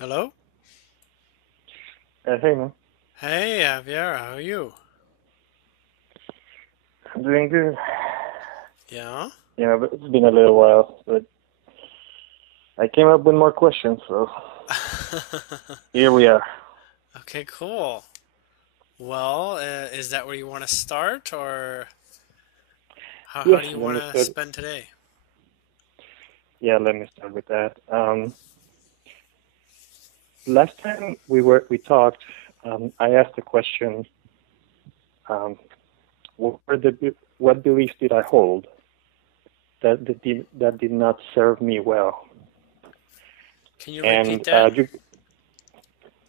Hello? Hey man, Hey, Javier, how are you? I'm doing good. Yeah? But it's been a little while, but I came up with more questions, so here we are. Okay, cool. Well, is that where you want to start, or how Yeah, do you let want me to start. spend today? Yeah, let me start with that. Last time we talked, I asked the question, um, what beliefs did I hold that did not serve me well, Can you repeat and that?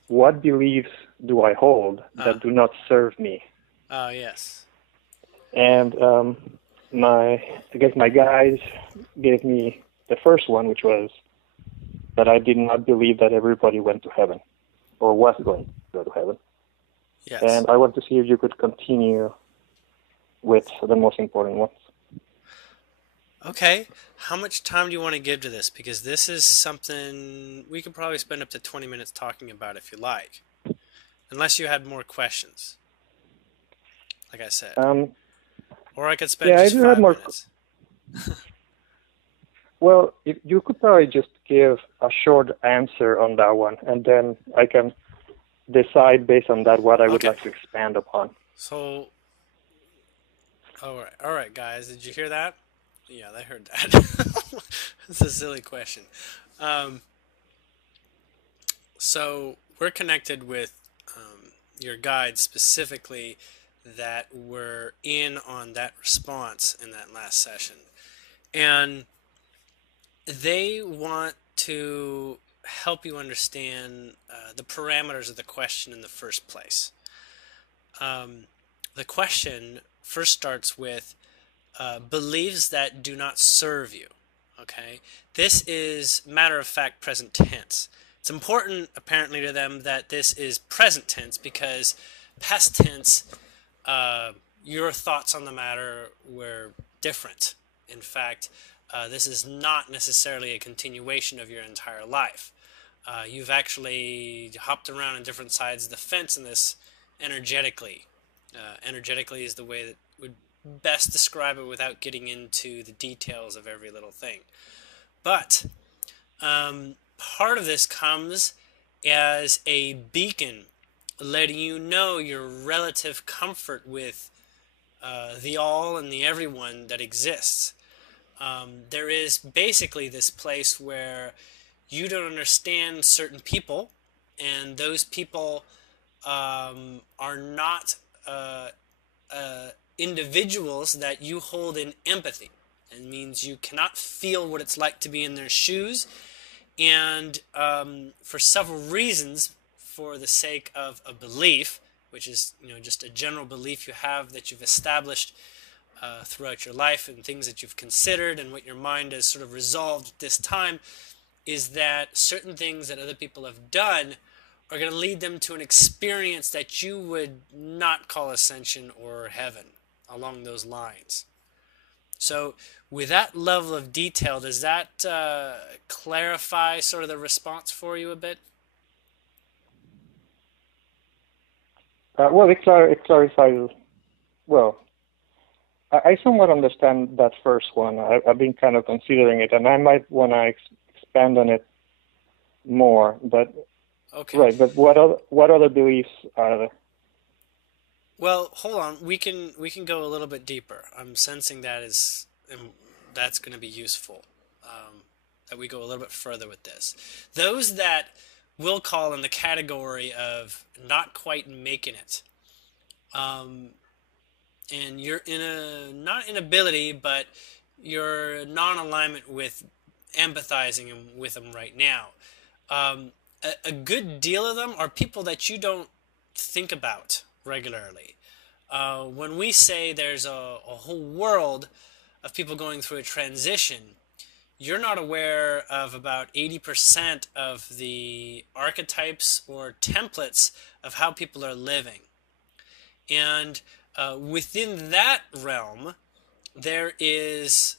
what beliefs do I hold that Ah, do not serve me? oh, yes. And my I guess my guides gave me the first one, which was that I did not believe that everybody went to heaven or was going to go to heaven. Yes. And I want to see if you could continue with the most important ones. Okay, how much time do you want to give to this? Because this is something we could probably spend up to 20 minutes talking about if you like. Unless you had more questions, like I said. Um, Or I could spend yeah, I just do have five more. minutes. Well, if you could probably just give a short answer on that one, and then I can decide based on that what I would Okay, like to expand upon. so, all right, guys, did you hear that? Yeah, they heard that. It's a silly question. Um, so we're connected with your guides specifically that were in on that response in that last session, and they want to help you understand the parameters of the question in the first place. Um, the question first starts with beliefs that do not serve you. Okay, this is matter of fact present tense. It's important apparently to them that this is present tense because past tense, uh, your thoughts on the matter were different. In fact, this is not necessarily a continuation of your entire life. You've actually hopped around on different sides of the fence in this energetically. Energetically is the way that would best describe it without getting into the details of every little thing. But part of this comes as a beacon letting you know your relative comfort with the all and the everyone that exists. There is basically this place where you don't understand certain people, and those people are not uh, individuals that you hold in empathy. It means you cannot feel what it's like to be in their shoes, and for several reasons, for the sake of a belief, which is just a general belief you have that you've established throughout your life and things that you've considered and what your mind has sort of resolved at this time, is that certain things that other people have done are going to lead them to an experience that you would not call ascension or heaven along those lines. So, with that level of detail, does that clarify sort of the response for you a bit? Well, it clarifies. Well, I somewhat understand that first one. I've been kind of considering it, and I might want to expand on it more. But Okay. right, but what other beliefs are there? Well, hold on. We can go a little bit deeper. I'm sensing that is that's going to be useful. That we go a little bit further with this. Those that we'll call in the category of not quite making it. Um, and you're in a not inability, but your non-alignment with empathizing with them right now. A good deal of them are people that you don't think about regularly. When we say there's a whole world of people going through a transition, you're not aware of about 80% of the archetypes or templates of how people are living. And within that realm, there is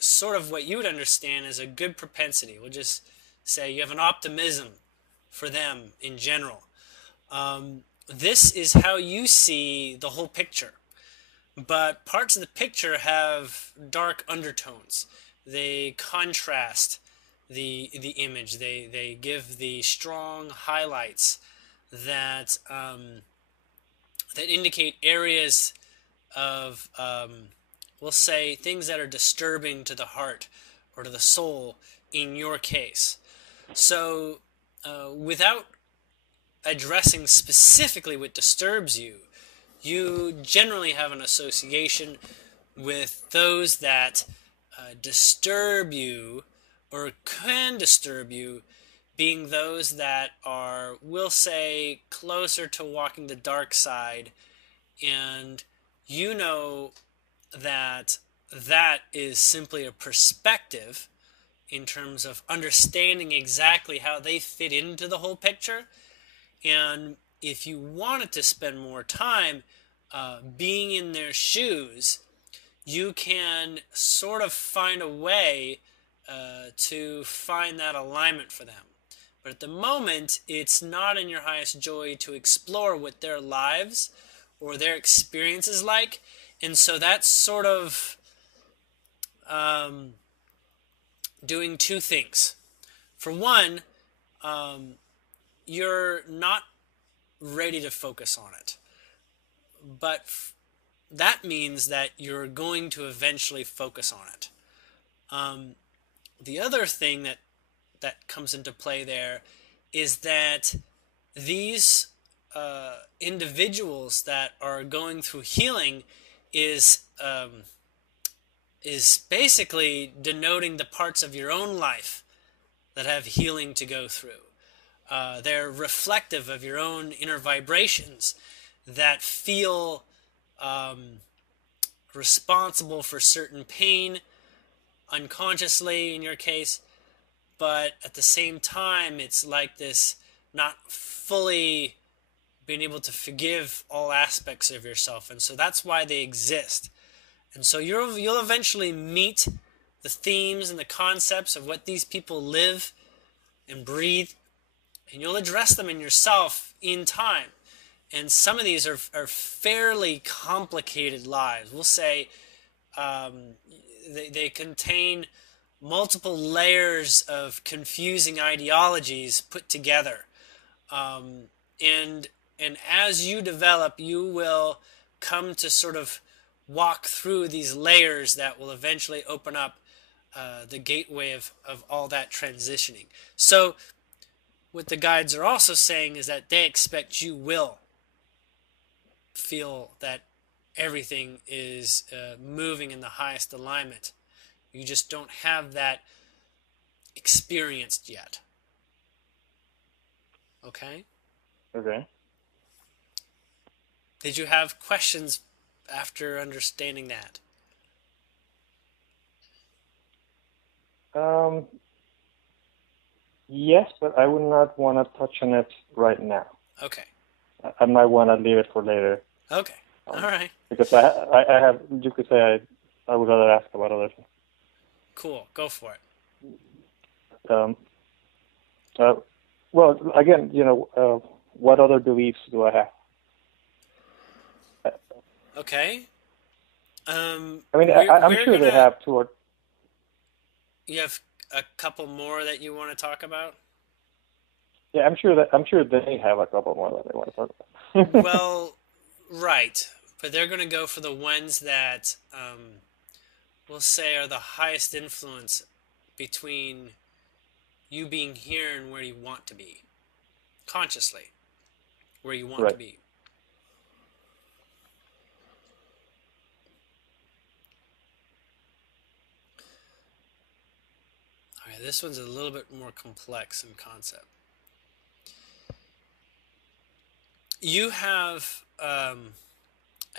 sort of what you would understand as a good propensity. We'll just say you have an optimism for them in general. This is how you see the whole picture. But parts of the picture have dark undertones. They contrast the image. They give the strong highlights that that indicate areas of, we'll say, things that are disturbing to the heart or to the soul in your case. So without addressing specifically what disturbs you, you generally have an association with those that disturb you or can disturb you, being those that are, we'll say, closer to walking the dark side, and you know that that is simply a perspective in terms of understanding exactly how they fit into the whole picture. And if you wanted to spend more time being in their shoes, you can sort of find a way to find that alignment for them. But at the moment, it's not in your highest joy to explore what their lives or their experience is like. And so that's sort of doing two things. For one, you're not ready to focus on it. But that means that you're going to eventually focus on it. The other thing that comes into play there is that these individuals that are going through healing is basically denoting the parts of your own life that have healing to go through. They're reflective of your own inner vibrations that feel responsible for certain pain, unconsciously in your case, but at the same time, it's like this not fully being able to forgive all aspects of yourself, and so that's why they exist. And so you'll eventually meet the themes and the concepts of what these people live and breathe, and you'll address them in yourself in time. And some of these are fairly complicated lives. We'll say they contain multiple layers of confusing ideologies put together. And as you develop, you will come to sort of walk through these layers that will eventually open up the gateway of all that transitioning. So what the guides are also saying is that they expect you will feel that everything is moving in the highest alignment. You just don't have that experienced yet. Okay? Okay. Did you have questions after understanding that? Yes, but I would not want to touch on it right now. Okay. I might want to leave it for later. Okay. All right. Because I have, you could say I would rather ask about other things. Cool. Go for it. Well, again, what other beliefs do I have? Okay. I'm sure they have two or... You have a couple more that you want to talk about? Yeah, I'm sure they have a couple more that they want to talk about. Well, right. But they're going to go for the ones that we'll say are the highest influence between you being here and where you want to be. Consciously. Where you want to be. Alright, this one's a little bit more complex in concept. You have a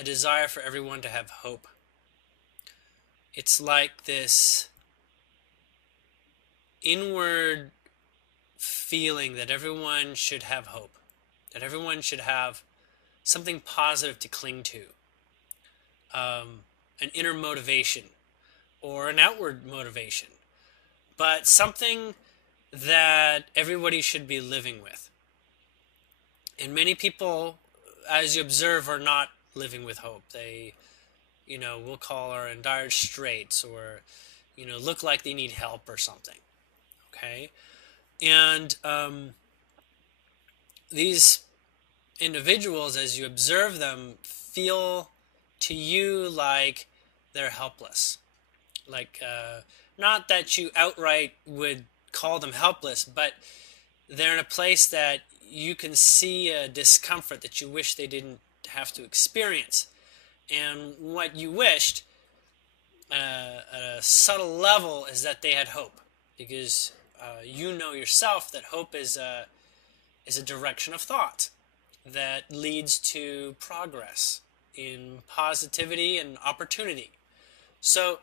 desire for everyone to have hope. It's like this inward feeling that everyone should have hope, that everyone should have something positive to cling to, an inner motivation or an outward motivation, but something that everybody should be living with. And many people, as you observe, are not living with hope. They, we'll call are in dire straits, or, look like they need help or something. Okay? And these individuals, as you observe them, feel to you like they're helpless. Like, not that you outright would call them helpless, but they're in a place that you can see a discomfort that you wish they didn't have to experience. And what you wished at a subtle level is that they had hope, because you know yourself that hope is a direction of thought that leads to progress in positivity and opportunity. So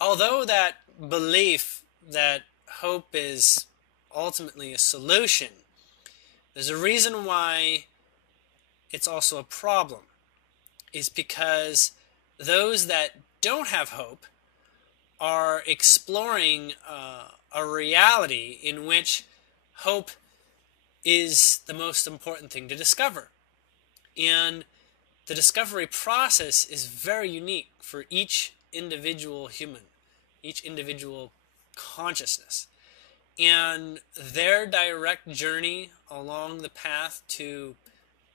although that belief that hope is ultimately a solution, there's a reason why it's also a problem. Is because those that don't have hope are exploring a reality in which hope is the most important thing to discover. And the discovery process is very unique for each individual human, each individual consciousness. And their direct journey along the path to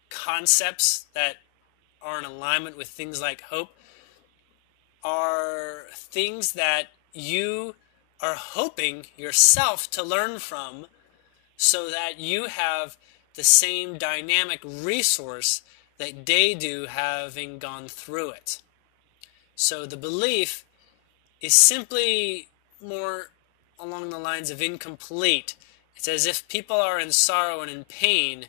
concepts that are in alignment with things like hope are things that you are hoping yourself to learn from, so that you have the same dynamic resource that they do, having gone through it. So the belief is simply more along the lines of incomplete. It's as if people are in sorrow and in pain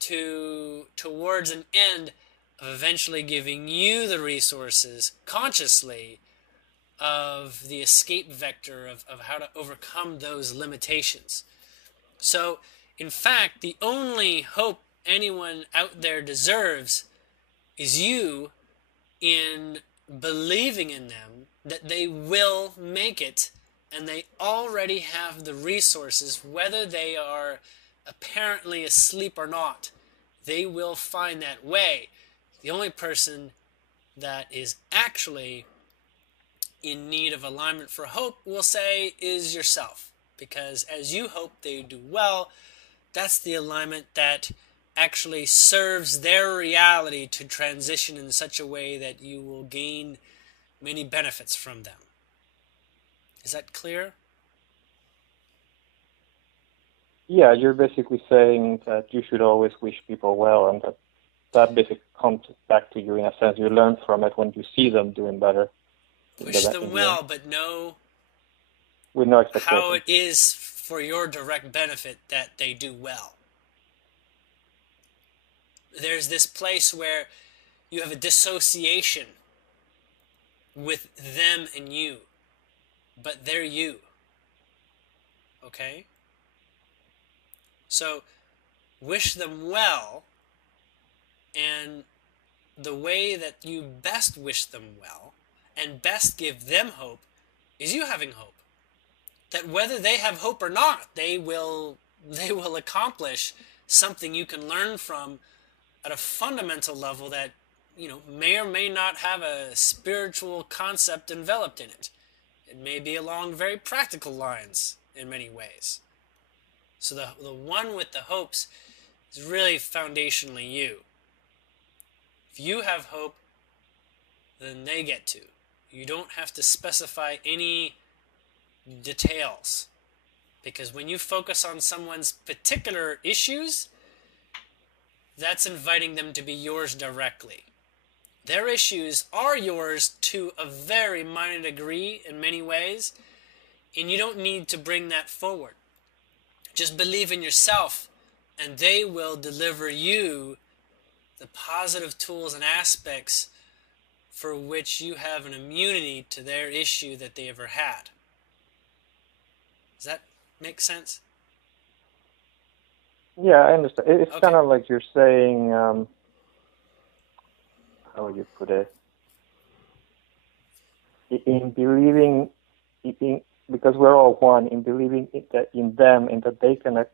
towards an end of eventually giving you the resources consciously of the escape vector of how to overcome those limitations. So, in fact, the only hope anyone out there deserves is you, in believing in them that they will make it, and they already have the resources, whether they are apparently asleep or not. They will find that way. The only person that is actually in need of alignment for hope, we'll say, is yourself. Because as you hope they do well, that's the alignment that actually serves their reality to transition in such a way that you will gain many benefits from them. Is that clear? Yeah, you're basically saying that you should always wish people well, and that basically comes back to you in a sense. You learn from it when you see them doing better. Wish them well, but know with no expectation how it is for your direct benefit that they do well. There's this place where you have a dissociation with them and you, but they're you. Okay? So, wish them well, and the way that you best wish them well and best give them hope is you having hope. That whether they have hope or not, they will accomplish something you can learn from at a fundamental level that, may or may not have a spiritual concept enveloped in it. It may be along very practical lines in many ways. So the one with the hopes is really foundationally you. If you have hope, then they get to. You don't have to specify any details. Because when you focus on someone's particular issues, that's inviting them to be yours directly. Their issues are yours to a very minor degree in many ways, and you don't need to bring that forward. Just believe in yourself, and they will deliver you the positive tools and aspects for which you have an immunity to their issue that they ever had. Does that make sense? Yeah, I understand. It's Okay. kind of like you're saying, how would you put it? In believing, because we're all one, in believing that in them and that they can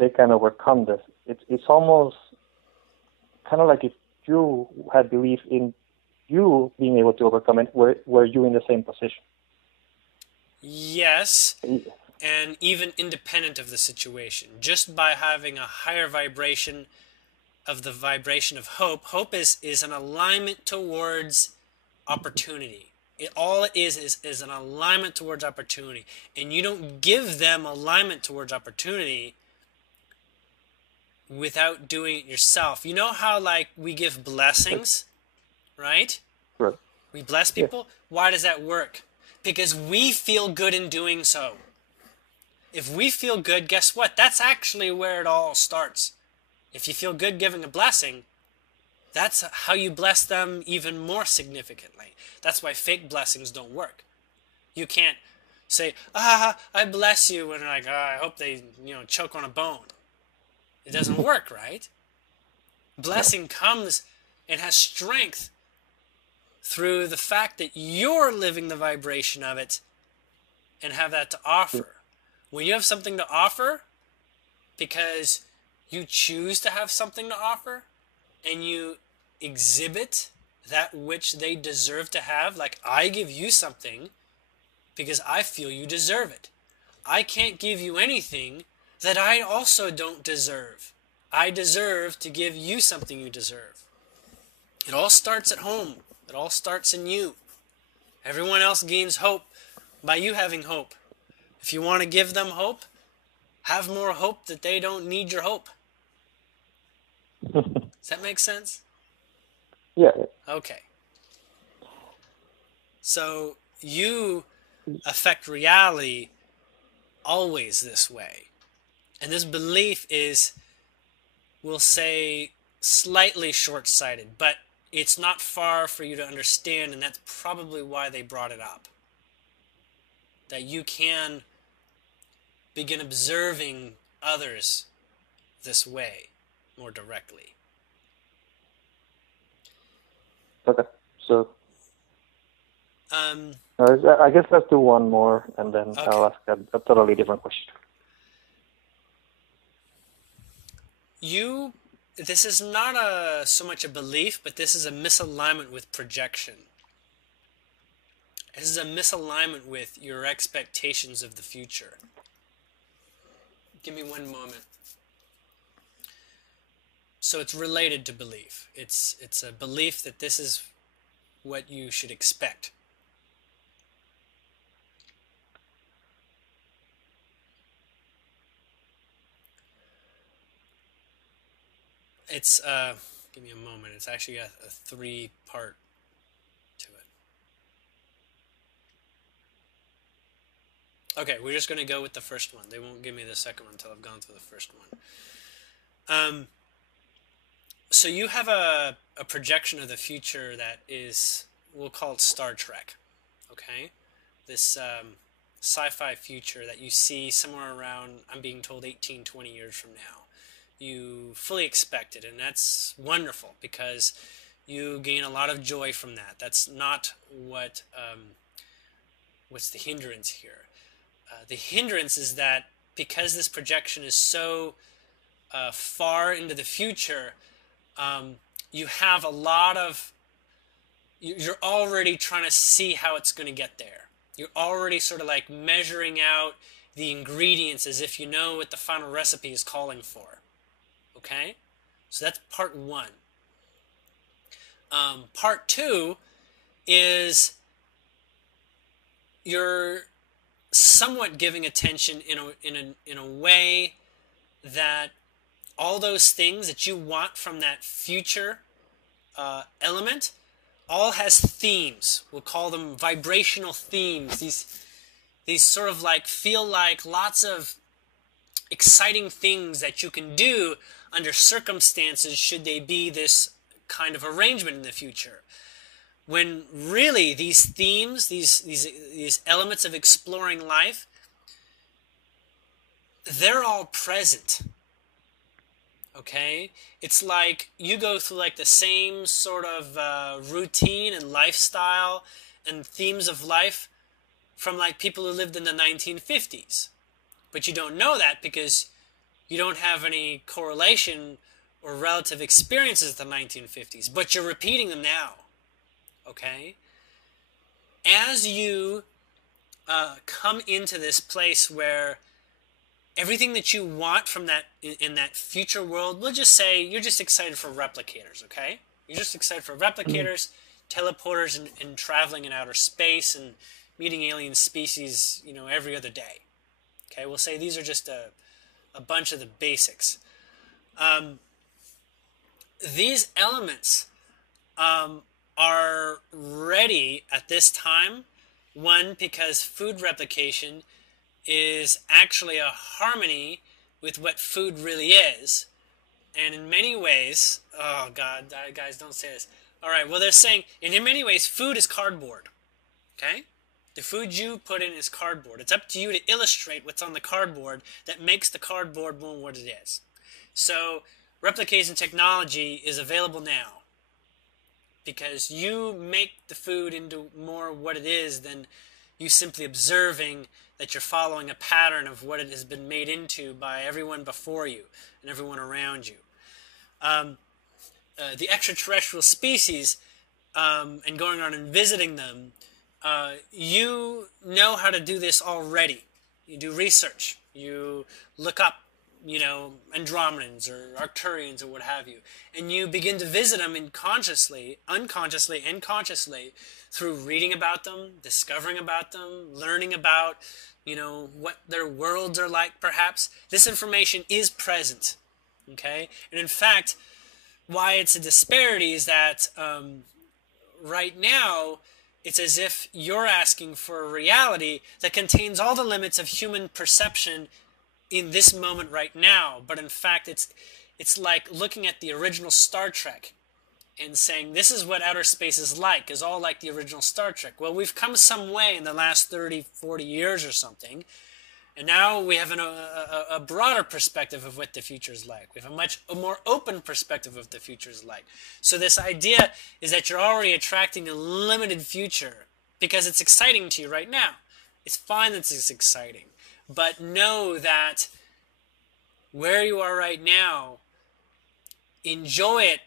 they can overcome this. It's almost kind of like if you had belief in you being able to overcome it, were you in the same position? Yes, and even independent of the situation, just by having a higher vibration of the vibration of hope. Hope is an alignment towards opportunity. All it is an alignment towards opportunity. And you don't give them alignment towards opportunity without doing it yourself. You know how, like, we give blessings, right? Right. We bless people. Yeah. Why does that work? Because we feel good in doing so. If we feel good, guess what? That's actually where it all starts. If you feel good giving a blessing, that's how you bless them even more significantly. That's why fake blessings don't work. You can't say, I bless you, and like, I hope they, choke on a bone. It doesn't work, right? Blessing comes and has strength through the fact that you're living the vibration of it and have that to offer. When you have something to offer, because you choose to have something to offer, and you exhibit that which they deserve to have, like I give you something because I feel you deserve it. I can't give you anything that I also don't deserve. I deserve to give you something you deserve. It all starts at home. It all starts in you. Everyone else gains hope by you having hope. If you want to give them hope, have more hope that they don't need your hope. Does that make sense? Yeah. Okay. So you affect reality always this way. And this belief is, we'll say, slightly short-sighted, but it's not far for you to understand, and that's probably why they brought it up. That you can begin observing others this way more directly. Okay, so I guess let's do one more, and then okay. I'll ask a totally different question. This is not so much a belief, but this is a misalignment with projection. This is a misalignment with your expectations of the future. Give me one moment. So it's related to belief. It's a belief that this is what you should expect. It's, give me a moment. It's actually a three-part to it. Okay, we're just going to go with the first one. They won't give me the second one until I've gone through the first one. So you have a projection of the future that is, we'll call it Star Trek, okay? This sci-fi future that you see somewhere around, I'm being told, 18, 20 years from now. You fully expect it, and that's wonderful because you gain a lot of joy from that. That's not what's the hindrance here. The hindrance is that because this projection is so far into the future, you have a lot of, you're already trying to see how it's going to get there. You're already sort of like measuring out the ingredients as if you know what the final recipe is calling for. Okay? So that's part one. Part two is you're somewhat giving attention in a way that all those things that you want from that future element all has themes. We'll call them vibrational themes. These sort of like feel like lots of exciting things that you can do under circumstances should they be this kind of arrangement in the future. When really these themes, these elements of exploring life, they're all present. Okay? It's like you go through like the same sort of routine and lifestyle and themes of life from like people who lived in the 1950s. But you don't know that because you don't have any correlation or relative experiences with the 1950s, but you're repeating them now. Okay? As you come into this place where everything that you want from that in that future world, we'll just say you're just excited for replicators, okay? You're just excited for replicators, teleporters, and traveling in outer space and meeting alien species, every other day. Okay, we'll say these are just a bunch of the basics. These elements are ready at this time. One, because food replication is actually a harmony with what food really is. And in many ways, oh God, guys, don't say this. All right, well, they're saying, and in many ways, food is cardboard. Okay? The food you put in is cardboard. It's up to you to illustrate what's on the cardboard that makes the cardboard more what it is. So replication technology is available now because you make the food into more what it is than you simply observing that you're following a pattern of what it has been made into by everyone before you and everyone around you. The extraterrestrial species and going around and visiting them, you know how to do this already. You do research. You look up, Andromedans or Arcturians or what have you. And you begin to visit them unconsciously and consciously through reading about them, discovering about them, learning about, what their worlds are like perhaps. This information is present, okay? And in fact, why it's a disparity is that right now, it's as if you're asking for a reality that contains all the limits of human perception in this moment right now. But in fact, it's like looking at the original Star Trek and saying, this is what outer space is all like the original Star Trek. Well, we've come some way in the last 30, 40 years or something. And now we have a broader perspective of what the future is like. We have a more open perspective of the future is like. So this idea is that you're already attracting a limited future because it's exciting to you right now. It's fine that it's exciting. But know that where you are right now, enjoy it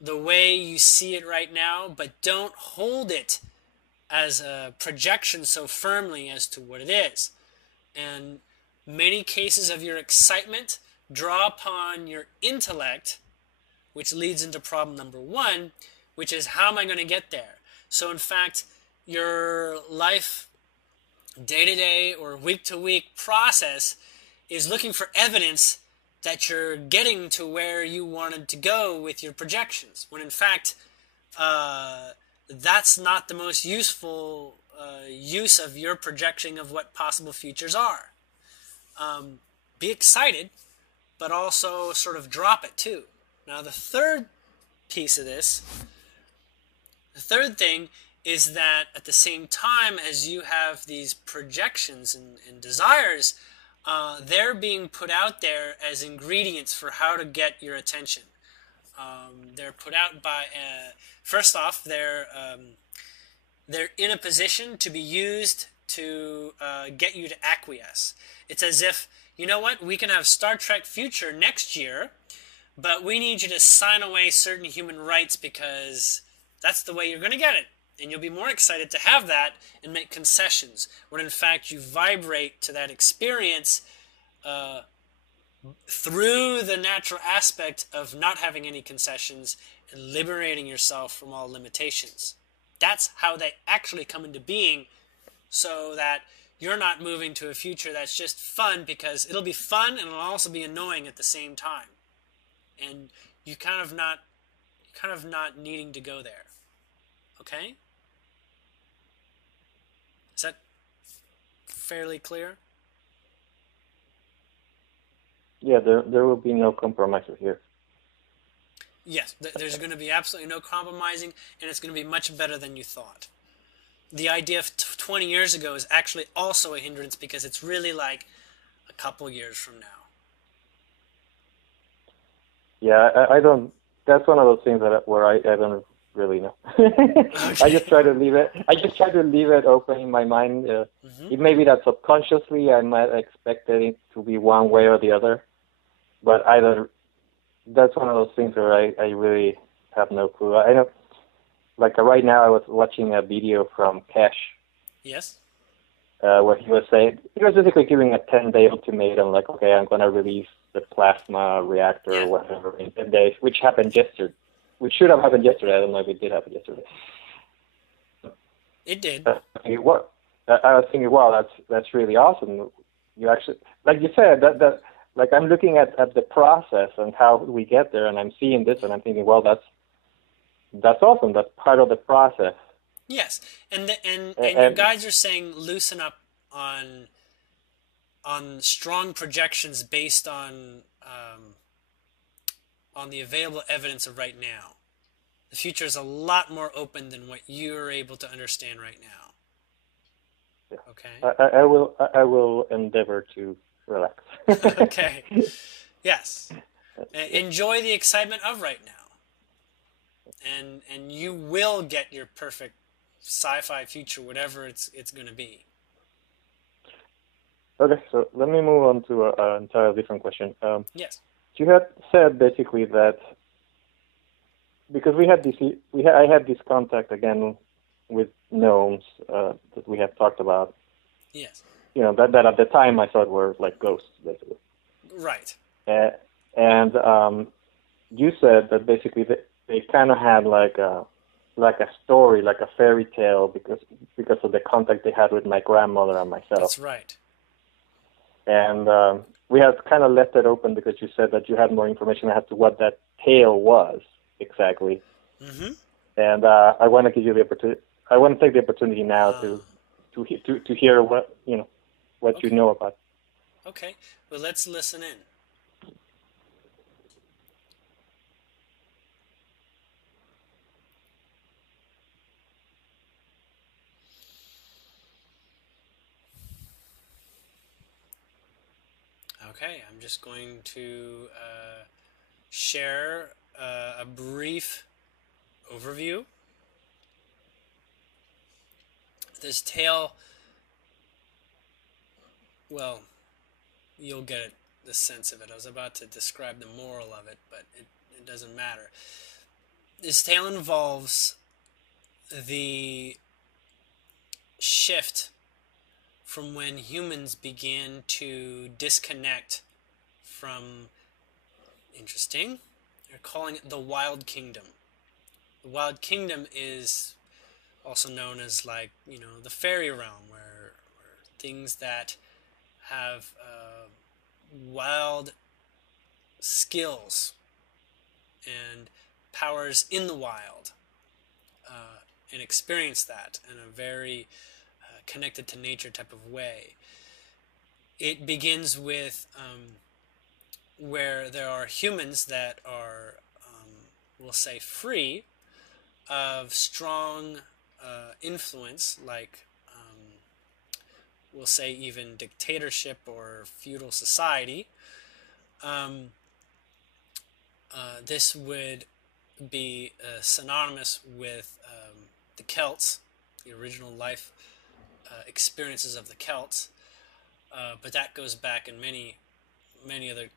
the way you see it right now, but don't hold it as a projection so firmly as to what it is. And many cases of your excitement draw upon your intellect, which leads into problem number one, which is how am I going to get there? So in fact, your life day-to-day or week-to-week process is looking for evidence that you're getting to where you wanted to go with your projections, when in fact, that's not the most useful use of your projection of what possible futures are. Be excited, but also sort of drop it too. Now the third piece of this, the third thing is that at the same time as you have these projections and desires, they're being put out there as ingredients for how to get your attention. They're put out by, first off, they're in a position to be used to get you to acquiesce. It's as if, you know what, we can have Star Trek Future next year, but we need you to sign away certain human rights because that's the way you're going to get it. And you'll be more excited to have that and make concessions, when in fact you vibrate to that experience through the natural aspect of not having any concessions and liberating yourself from all limitations. That's how they actually come into being, so that you're not moving to a future that's just fun, because it'll be fun and it'll also be annoying at the same time. And you kind of not needing to go there. Okay? Is that fairly clear? Yeah, there will be no compromises here. Yes, there's going to be absolutely no compromising, and it's going to be much better than you thought. The idea of 20 years ago is actually also a hindrance, because it's really like a couple years from now. Yeah, I don't. That's one of those things where I don't really know. Okay. I just try to leave it open in my mind. It may be that subconsciously I might expect it to be one way or the other, but I don't. That's one of those things where I really have no clue. I know, like right now, I was watching a video from Cash, Yes. where he was basically giving a 10-day ultimatum, like, okay, I'm going to release the plasma reactor or Yeah. whatever in 10 days, which happened yesterday, which should have happened yesterday. I don't know if it did happen yesterday. It did. I was thinking, wow, that's really awesome. You actually, like you said, that like I'm looking at the process and how we get there, and I'm seeing this, and I'm thinking, well, that's awesome. That's part of the process. Yes, and your And guides are saying loosen up on strong projections based on the available evidence of right now. The future is a lot more open than what you're able to understand right now. Okay. I will endeavor to relax. Okay. Yes. Enjoy the excitement of right now, and you will get your perfect sci-fi future, whatever it's going to be. Okay, so let me move on to an entirely different question. Yes. You had said basically that because I had this contact again with Gnomes that we had talked about. Yes. You know that at the time I thought were like ghosts, basically. Right. And you said that basically they kind of had like a story, like a fairy tale, because of the contact they had with my grandmother and myself. That's right. And we have kind of left it open because you said that you had more information as to what that tale was exactly. Mm-hmm. And I want to give you the opportunity. I want to take the opportunity now to hear what Okay. you know about. Okay. Well, let's listen in. Okay, I'm just going to share a brief overview. This tale, well, you'll get the sense of it. I was about to describe the moral of it, but it doesn't matter. This tale involves the shift from when humans began to disconnect from, interesting, they're calling it the Wild Kingdom. The Wild Kingdom is also known as, like, the fairy realm, where things that have wild skills and powers in the wild and experience that in a very connected to nature type of way. It begins with where there are humans that are, we'll say, free of strong influence, like we'll say even dictatorship or feudal society. This would be synonymous with the Celts, the original life experiences of the Celts, but that goes back in many other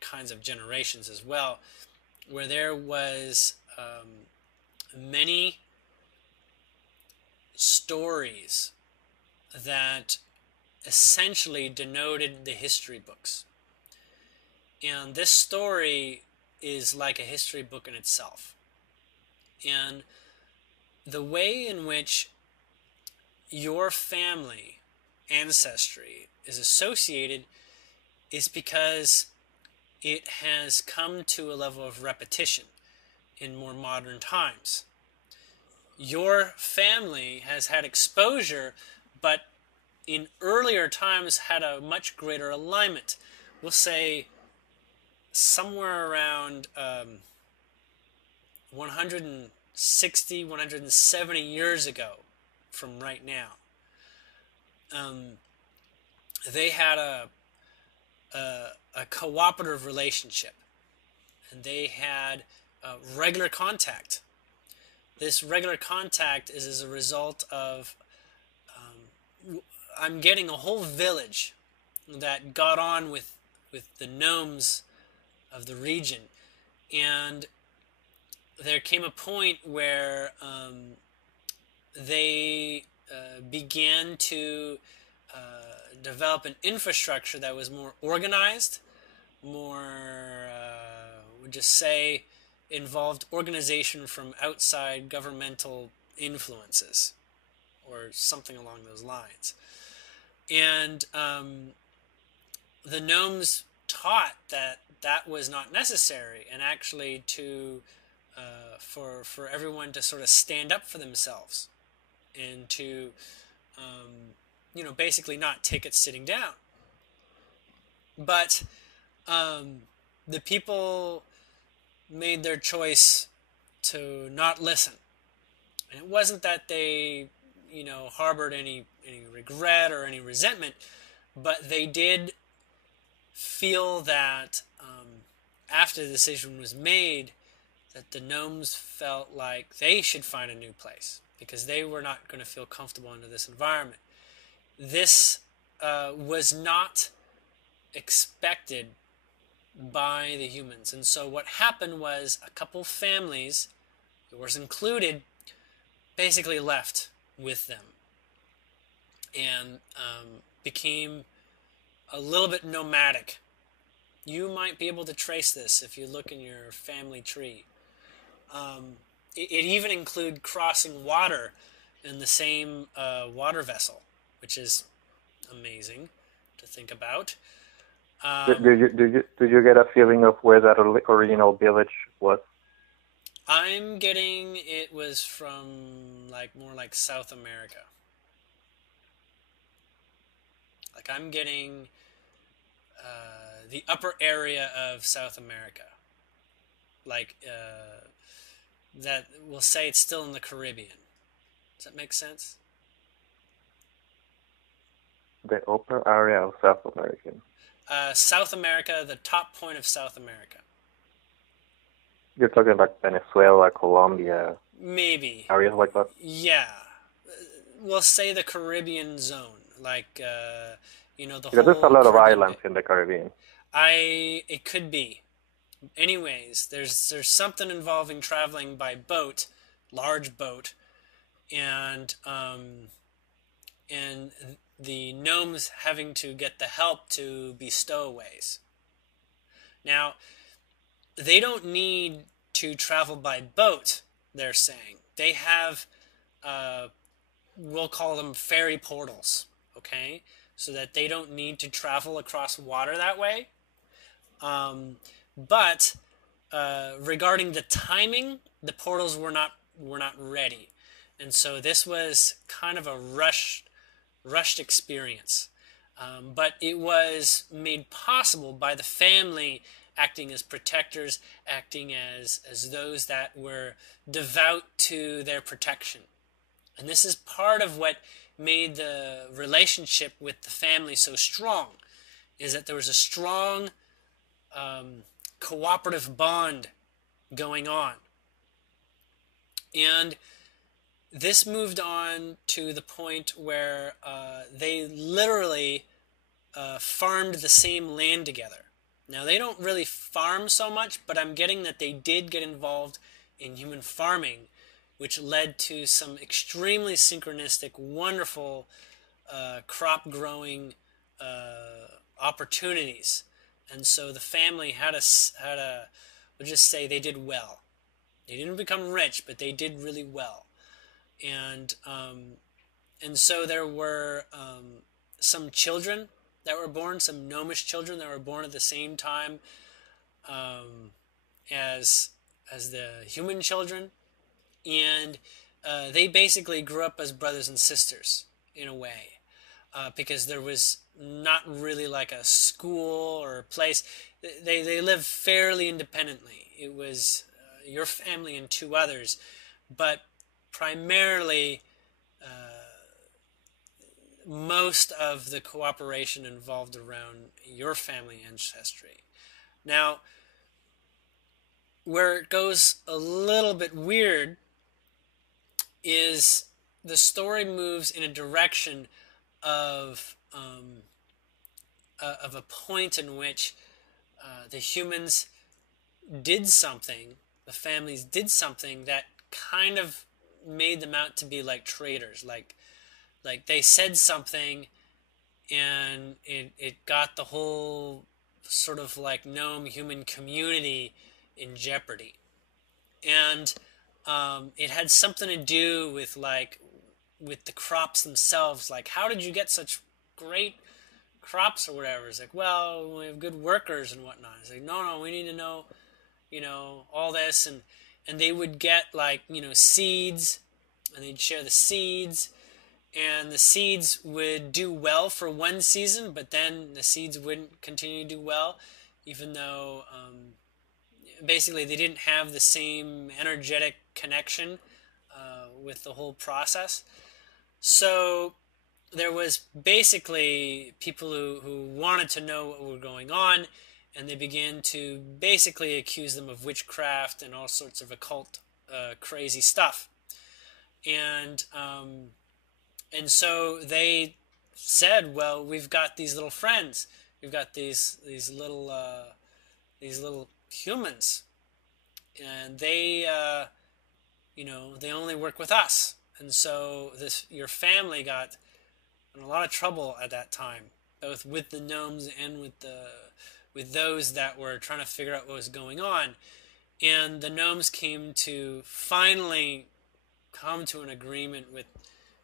kinds of generations as well, where there was many stories that essentially denoted the history books. And this story is like a history book in itself. And the way in which your family ancestry is associated is because it has come to a level of repetition in more modern times. Your family has had exposure, but in earlier times had a much greater alignment. We'll say somewhere around 160, 170 years ago from right now. They had a cooperative relationship, and they had regular contact. This regular contact is as a result of I'm getting a whole village that got on with the gnomes of the region. And there came a point where they began to develop an infrastructure that was more organized, more, would just say, involved organization from outside governmental influences, or something along those lines. And the gnomes taught that that was not necessary, and actually to for everyone to sort of stand up for themselves, and to basically not take it sitting down. But the people made their choice to not listen, and it wasn't that they harbored any regret or any resentment, but they did feel that after the decision was made, that the gnomes felt like they should find a new place, because they were not going to feel comfortable under this environment. This was not expected by the humans. And so what happened was a couple families, yours included, basically left with them and became a little bit nomadic. You might be able to trace this if you look in your family tree. It even include crossing water in the same water vessel, which is amazing to think about. Did you get a feeling of where that original village was? I'm getting it was from more like South America. Like I'm getting the upper area of South America. That we'll say it's still in the Caribbean. Does that make sense? The upper area of South America. South America, the top point of South America. You're talking about Venezuela, Colombia. Maybe. Areas like that? Yeah. We'll say the Caribbean zone. The Because whole there's a lot of Caribbean islands in the Caribbean. It could be. Anyways, there's something involving traveling by boat, large boat, and the gnomes having to get the help to be stowaways. Now, they don't need to travel by boat, they're saying. They have, we'll call them ferry portals, okay? So that they don't need to travel across water that way. But regarding the timing, the portals were not ready. And so this was kind of a rushed experience. But it was made possible by the family acting as protectors, acting as those that were devout to their protection. And this is part of what made the relationship with the family so strong, is that there was a strong cooperative bond going on. And this moved on to the point where they literally farmed the same land together. Now, they don't really farm so much, but I'm getting that they did get involved in human farming, which led to some extremely synchronistic, wonderful crop growing opportunities. And so the family had a we'll just say they did well. They didn't become rich, but they did really well. And so there were some children that were born, some gnomish children that were born at the same time as the human children. And they basically grew up as brothers and sisters in a way, because there was not really like a school or a place. They lived fairly independently. It was your family and two others, but primarily most of the cooperation involved around your family ancestry. Now, where it goes a little bit weird is the story moves in a direction of a point in which the humans did something, the families did something that kind of made them out to be like traitors. Like they said something and it got the whole sort of like gnome human community in jeopardy. And it had something to do with like with the crops themselves. Like, how did you get such great crops or whatever? It's like, well, we have good workers and whatnot. It's like, no, we need to know, all this. And they would get like, seeds, and they'd share the seeds, and the seeds would do well for one season, but then the seeds wouldn't continue to do well, even though basically they didn't have the same energetic connection with the whole process. So there was basically people who wanted to know what was going on, and they began to basically accuse them of witchcraft and all sorts of occult crazy stuff. And so they said, well, we've got these little friends, we've got these little humans, and they they only work with us. And so your family got in a lot of trouble at that time, both with the gnomes and with those that were trying to figure out what was going on. And the gnomes came to finally come to an agreement with,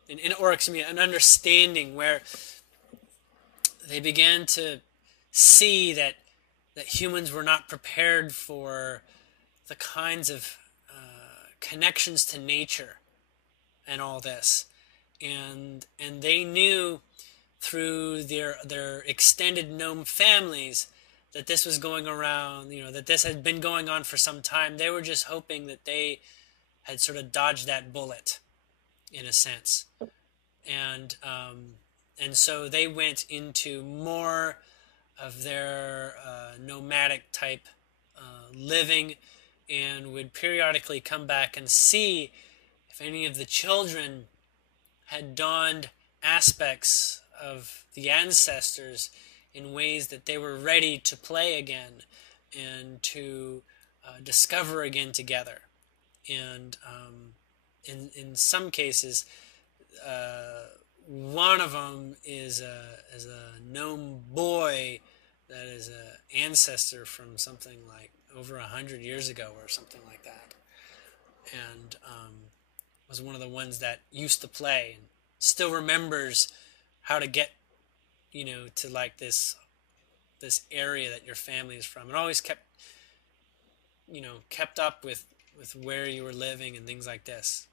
an understanding where they began to see that humans were not prepared for the kinds of connections to nature and all this, and they knew through their extended gnome families that this was going around, that this had been going on for some time. They were just hoping that they had sort of dodged that bullet, in a sense, and so they went into more of their nomadic type living, and would periodically come back and see if any of the children had donned aspects of the ancestors in ways that they were ready to play again and to discover again together. And in some cases, one of them is a gnome boy that is an ancestor from something like over 100 years ago or something like that, and was one of the ones that used to play and still remembers how to get to like this area that your family is from, and always kept up with where you were living and things like this.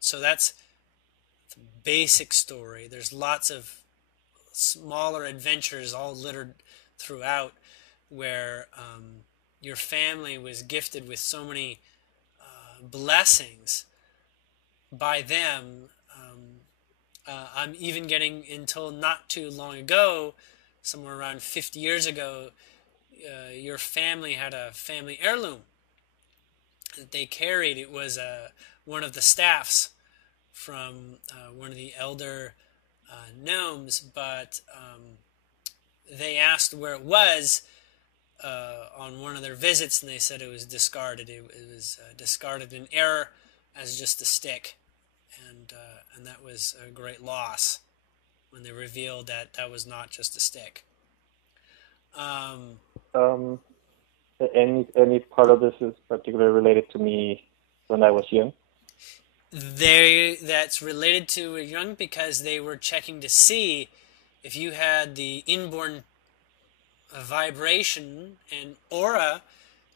So that's the basic story. There's lots of smaller adventures all littered throughout, where your family was gifted with so many blessings by them. I'm even getting until not too long ago, somewhere around 50 years ago, your family had a family heirloom that they carried. It was one of the staffs from one of the elder gnomes, but they asked where it was on one of their visits, and they said it was discarded. It was discarded in error as just a stick, and that was a great loss when they revealed that that was not just a stick. Any part of this is particularly related to me when I was young? That's related to young because they were checking to see if you had the inborn vibration and aura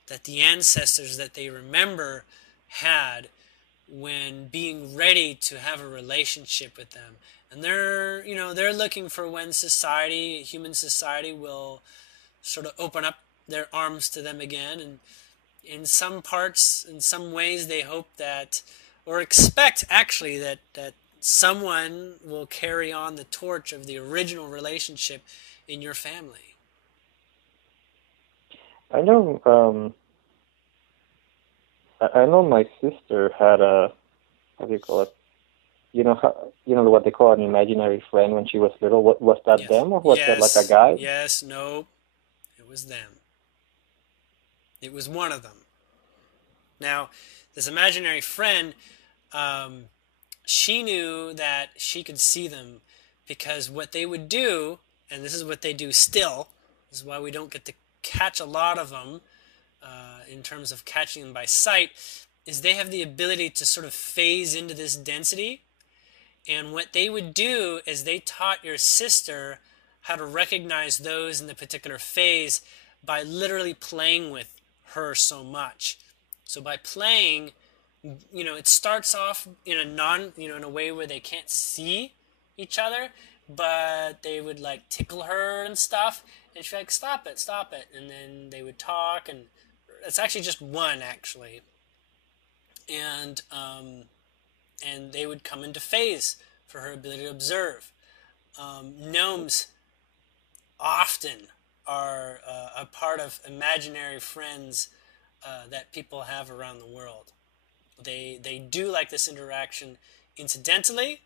that the ancestors that they remember had when being ready to have a relationship with them. And they're looking for when human society will sort of open up their arms to them again. And in some parts, in some ways, they hope that, or expect actually, that someone will carry on the torch of the original relationship in your family. I know. I know my sister had a, how do you call it? You know what they call an imaginary friend when she was little. What was that? Yes. Them, or was that like a guy? Yes. No. It was them. It was one of them. Now, this imaginary friend, she knew that she could see them because what they would do, and this is what they do still, this is why we don't get to catch a lot of them in terms of catching them by sight, is they have the ability to sort of phase into this density. And what they would do is they taught your sister how to recognize those in the particular phase by literally playing with her so much. So by playing, it starts off in in a way where they can't see each other, but they would like tickle her and stuff, and she'd be like, stop it, and then they would talk, and it's actually just one, actually. And they would come into phase for her ability to observe. Gnomes often are a part of imaginary friends that people have around the world. They do like this interaction incidentally,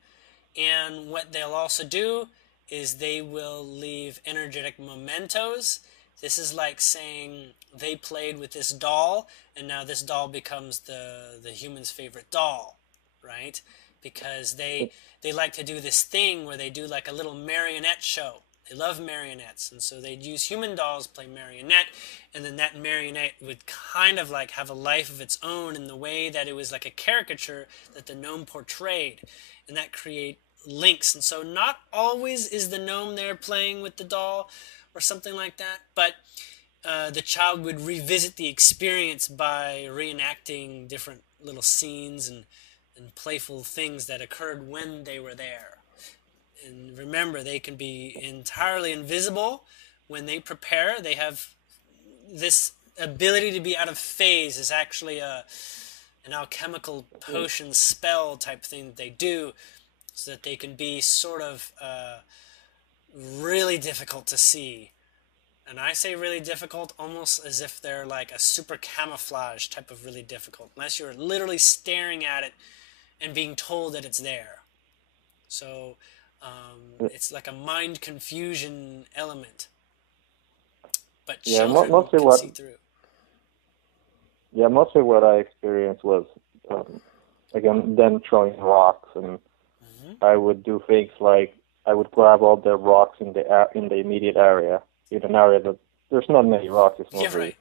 and what they'll also do is they will leave energetic mementos. This is like saying they played with this doll, and now this doll becomes the human's favorite doll, right? Because they like to do this thing where they do like a little marionette show. They love marionettes, and so they'd use human dolls, play marionette, and then that marionette would kind of like have a life of its own in the way that it was like a caricature that the gnome portrayed, and that create links. And so not always is the gnome there playing with the doll or something like that, but the child would revisit the experience by reenacting different little scenes and playful things that occurred when they were there. And remember, they can be entirely invisible when they prepare. They have this ability to be out of phase is actually an alchemical potion spell type thing that they do, so that they can be sort of really difficult to see. And I say really difficult almost as if they're like a super camouflage type of really difficult, unless you're literally staring at it and being told that it's there. So it's like a mind confusion element. But children can see through. Yeah, mostly what I experienced was, again, them throwing rocks, and I would do things like I would grab all the rocks in the immediate area, in an area that there's not many rocks. It's not really,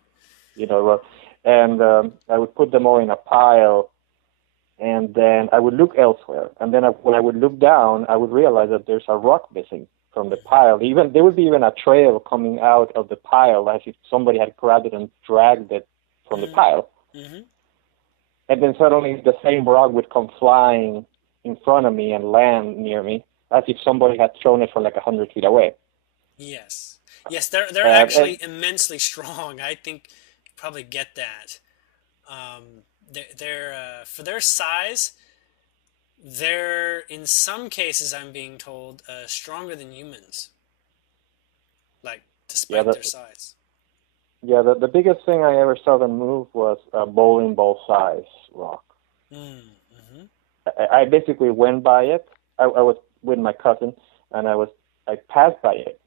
and I would put them all in a pile, and then I would look elsewhere. And then when I would look down, I would realize that there's a rock missing from the pile. There would be even a trail coming out of the pile, as if somebody had grabbed it and dragged it from the pile. And then suddenly the same rock would come flying in front of me and land near me, as if somebody had thrown it from like 100 feet away. Yes, they're actually immensely strong. I think you probably get that. They're for their size, they're in some cases, I'm being told, stronger than humans. Like, despite their size. Yeah, the biggest thing I ever saw them move was a bowling ball size rock. I basically went by it. I was with my cousin, and I passed by it.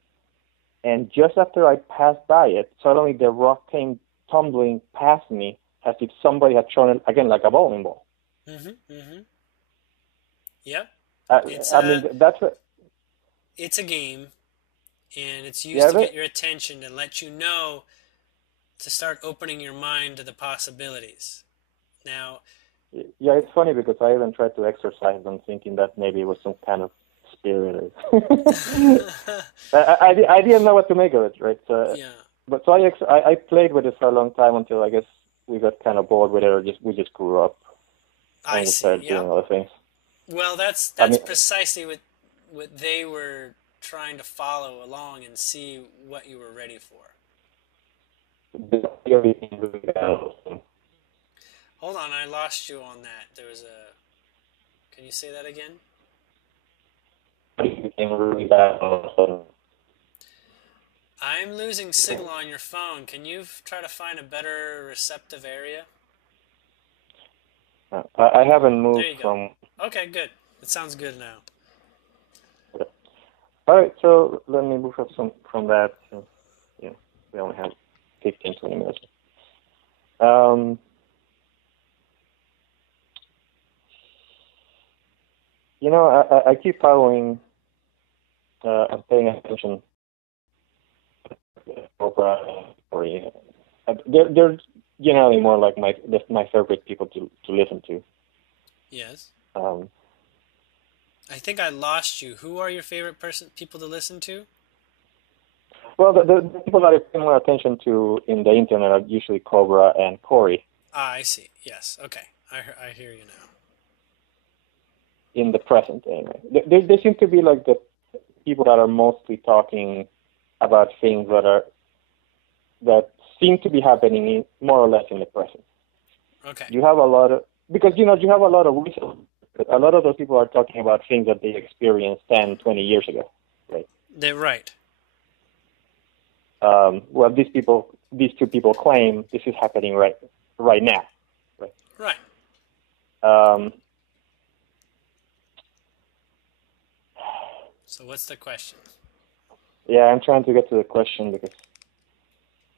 And just after I passed by it, suddenly the rock came tumbling past me as if somebody had thrown it, again, like a bowling ball. Yep. That's what... It's a game, and it's used to get your attention and let you know to start opening your mind to the possibilities. Now... Yeah, it's funny because I even tried to exercise them, thinking that maybe it was some kind of spirit. I didn't know what to make of it, right? So, but so I played with it for a long time until I guess we got kind of bored with it, or we just grew up and we started doing other things. Well, that's precisely what they were trying to follow along and see what you were ready for. Hold on, I lost you on that. There was a... Can you say that again? I'm losing signal on your phone. Can you try to find a better receptive area? I haven't moved there you go. from... Okay, good. It sounds good now. All right, so let me move up from that. We only have 15, 20 minutes. Um, I keep following and paying attention to Cobra and Corey. They're generally more like my favorite people to listen to. Yes. Um, I think I lost you. Who are your favorite people to listen to? well, the people that I pay more attention to in the internet are usually Cobra and Corey. Ah, I see. Yes. Okay. I hear you now. In the present, anyway, they seem to be like the people that are mostly talking about things that seem to be happening more or less in the present. Okay. You have a lot of because you have a lot of wisdom. A lot of those people are talking about things that they experienced 10, 20 years ago, right? They're right. Well, these two people claim this is happening right now, right? Right. Um, So what's the question? yeah, I'm trying to get to the question because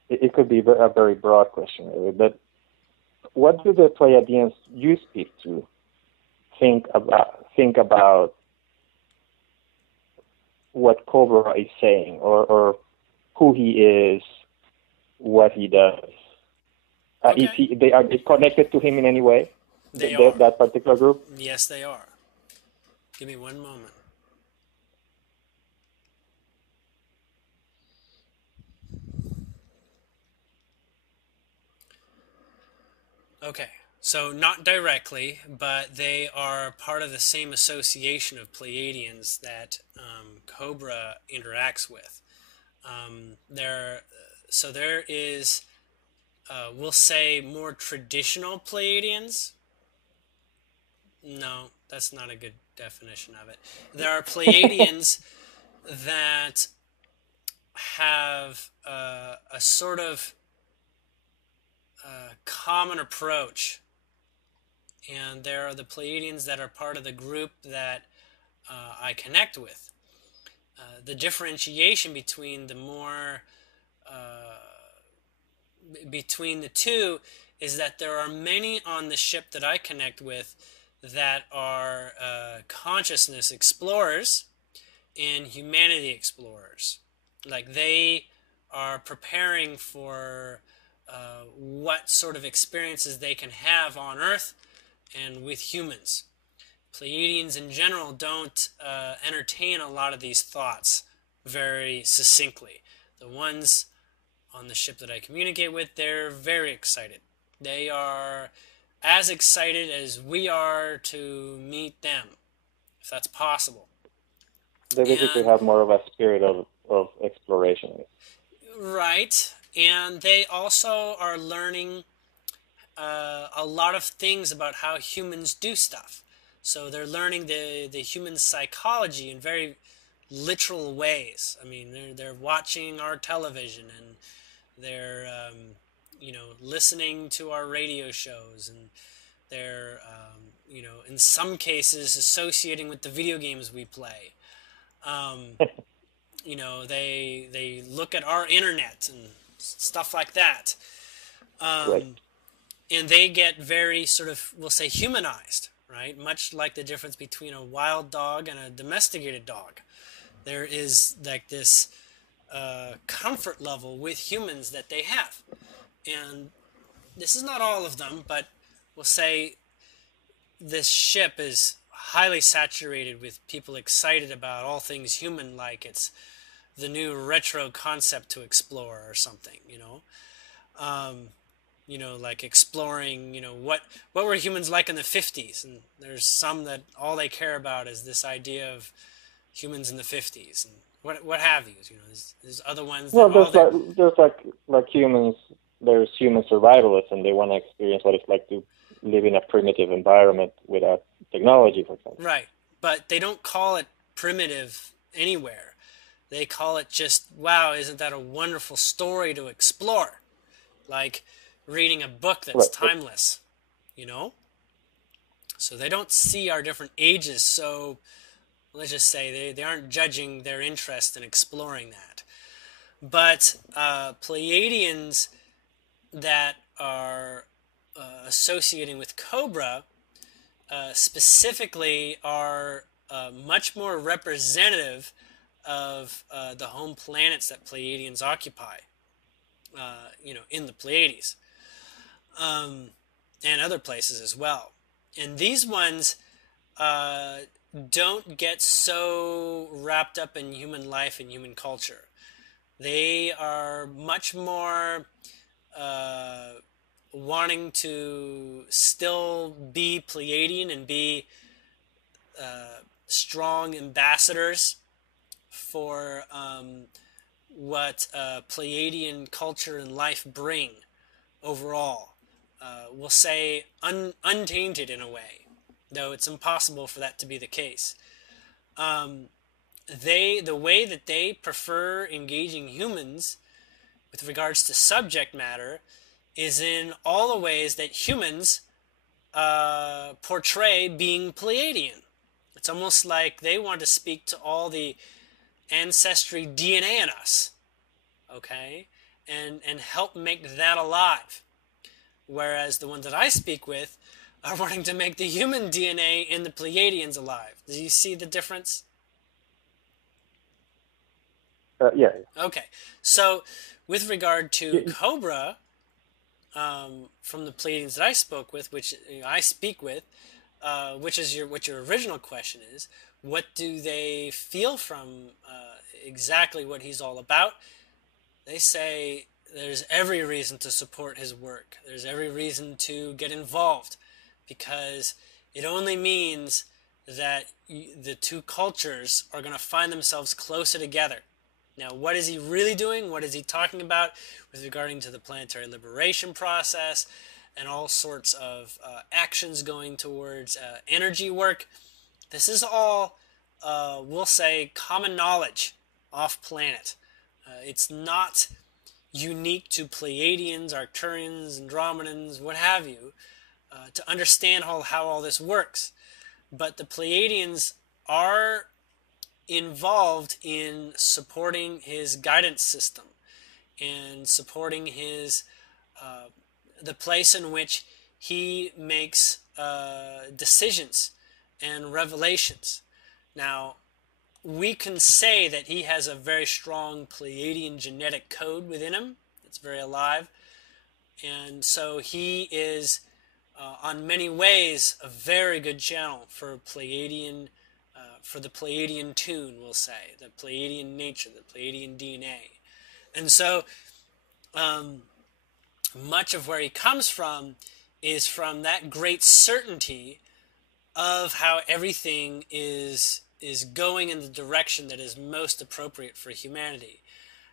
it could be a very broad question, really. But what do the Pleiadians you speak to think about what Cobra is saying, or who he is, what he does? Okay. Are they connected to him in any way? They are. That particular group? Yes, they are. Give me one moment. Okay. So not directly, but they are part of the same association of Pleiadians that Cobra interacts with. There, so there is, we'll say, more traditional Pleiadians. No, that's not a good definition of it. There are Pleiadians that have a sort of common approach, and there are the Pleiadians that are part of the group that I connect with. The differentiation between the more between the two is that there are many on the ship that I connect with that are consciousness explorers and humanity explorers. Like they are preparing for what sort of experiences they can have on Earth and with humans. Pleiadians in general don't entertain a lot of these thoughts very succinctly. The ones on the ship that I communicate with, they're very excited. They are as excited as we are to meet them, if that's possible. They basically have more of a spirit of exploration. Right. And they also are learning a lot of things about how humans do stuff. So they're learning the human psychology in very literal ways. I mean, they're watching our television and they're listening to our radio shows, and they're in some cases associating with the video games we play. They look at our internet and stuff like that. Right. And they get very sort of, we'll say, humanized, right? Much like the difference between a wild dog and a domesticated dog. There is like this comfort level with humans that they have. And this is not all of them, but we'll say this ship is highly saturated with people excited about all things human, like it's the new retro concept to explore or something, like exploring, what were humans like in the 50s? And there's some that all they care about is this idea of humans in the 50s and what have you. There's other ones that there's like humans. There's human survivalists, and they want to experience what it's like to live in a primitive environment without technology, for example. Right, but they don't call it primitive anywhere. They call it just, wow, isn't that a wonderful story to explore? Like reading a book that's timeless, So they don't see our different ages, so let's just say they aren't judging their interest in exploring that. But Pleiadians that are associating with Cobra specifically are much more representative of the home planets that Pleiadians occupy, in the Pleiades, and other places as well. And these ones don't get so wrapped up in human life and human culture. They are much more wanting to still be Pleiadian and be strong ambassadors for what Pleiadian culture and life bring overall. We'll say untainted in a way, though it's impossible for that to be the case. The way that they prefer engaging humans with regards to subject matter is in all the ways that humans portray being Pleiadian. It's almost like they want to speak to all the ancestry DNA in us, okay, and help make that alive. Whereas the ones that I speak with are wanting to make the human DNA in the Pleiadians alive. Do you see the difference? Yeah. Okay, so with regard to Cobra, from the Pleiadians that I spoke with, which I speak with, which is what your original question is, what do they feel from exactly what he's all about? They say there's every reason to support his work. There's every reason to get involved, because it only means that the two cultures are going to find themselves closer together. Now, what is he really doing? What is he talking about with regarding to the planetary liberation process and all sorts of actions going towards energy work? This is all, we'll say, common knowledge off-planet. It's not unique to Pleiadians, Arcturians, Andromedans, what have you, to understand how all this works. But the Pleiadians are involved in supporting his guidance system and supporting his the place in which he makes decisions and revelations. Now, we can say that he has a very strong Pleiadian genetic code within him. It's very alive. And so he is, on many ways, a very good channel for Pleiadian, for the Pleiadian tune, we'll say, the Pleiadian nature, the Pleiadian DNA. And so much of where he comes from is from that great certainty of how everything is going in the direction that is most appropriate for humanity.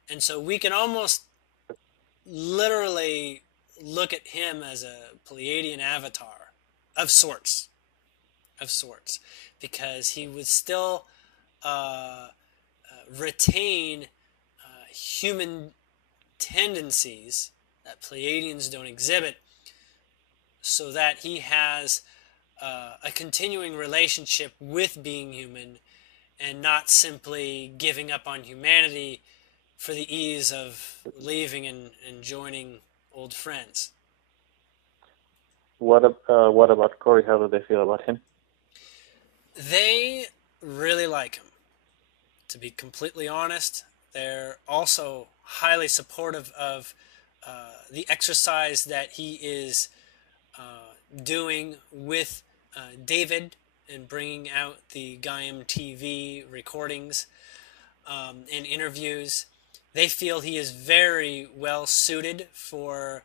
And so we can almost literally look at him as a Pleiadian avatar of sorts, because he would still retain human tendencies that Pleiadians don't exhibit, so that he has a continuing relationship with being human and not simply giving up on humanity for the ease of leaving and joining old friends. What about Corey? How do they feel about him? They really like him. To be completely honest, they're also highly supportive of the exercise that he is doing with David and bringing out the Gaiam TV recordings and interviews. They feel he is very well suited for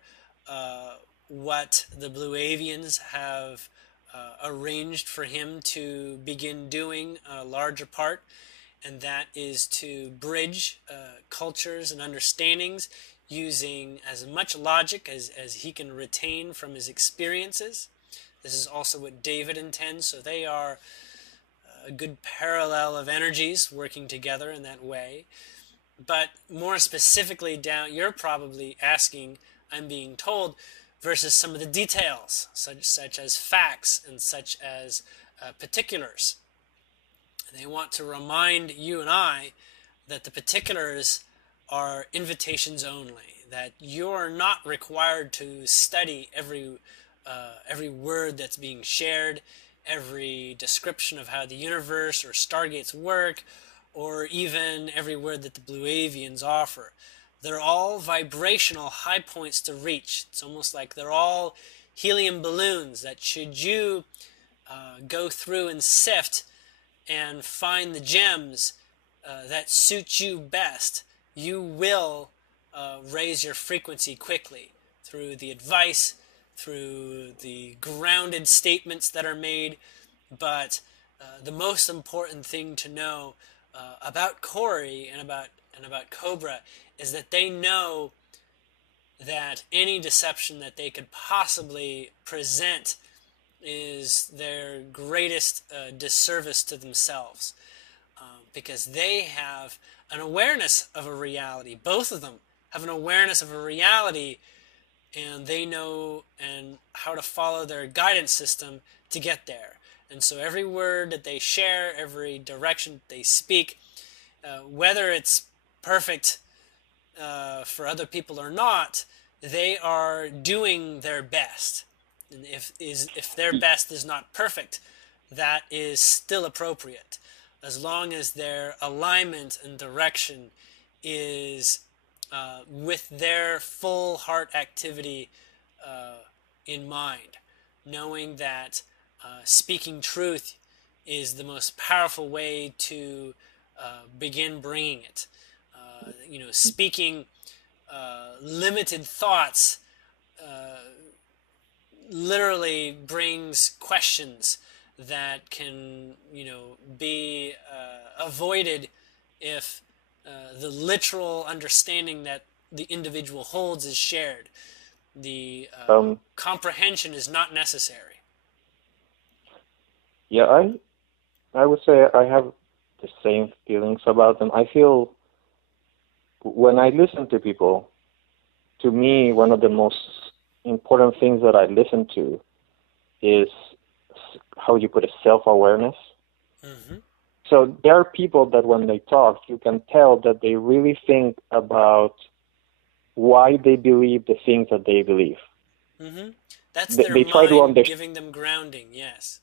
what the Blue Avians have arranged for him to begin doing a larger part, and that is to bridge cultures and understandings using as much logic as he can retain from his experiences. This is also what David intends, so they are a good parallel of energies working together in that way. But more specifically down, you're probably asking, I'm being told, versus some of the details, such as facts and such as particulars. They want to remind you and I that the particulars are invitations only. that you're not required to study every word that's being shared, every description of how the universe or stargates work, or even every word that the Pleiadians offer. They're all vibrational high points to reach. It's almost like they're all helium balloons that should you go through and sift and find the gems that suit you best, you will raise your frequency quickly through the advice, through the grounded statements that are made. But the most important thing to know about Corey and about Cobra is that they know that any deception that they could possibly present is their greatest disservice to themselves, because they have an awareness of a reality. Both of them have an awareness of a reality, and they know and how to follow their guidance system to get there. And so every word that they share, every direction they speak, whether it's perfect for other people or not, they are doing their best. And if their best is not perfect, that is still appropriate, as long as their alignment and direction is with their full heart activity in mind, knowing that speaking truth is the most powerful way to begin bringing it. Speaking limited thoughts literally brings questions that can, be avoided if the literal understanding that the individual holds is shared. The comprehension is not necessary. Yeah, I would say I have the same feelings about them. I feel when I listen to people, to me, one of the most important things that I listen to is, how you put it, self-awareness. Mm-hmm. So there are people that when they talk, you can tell that they really think about why they believe the things that they believe. Mm-hmm. That's their mind giving them grounding, yes.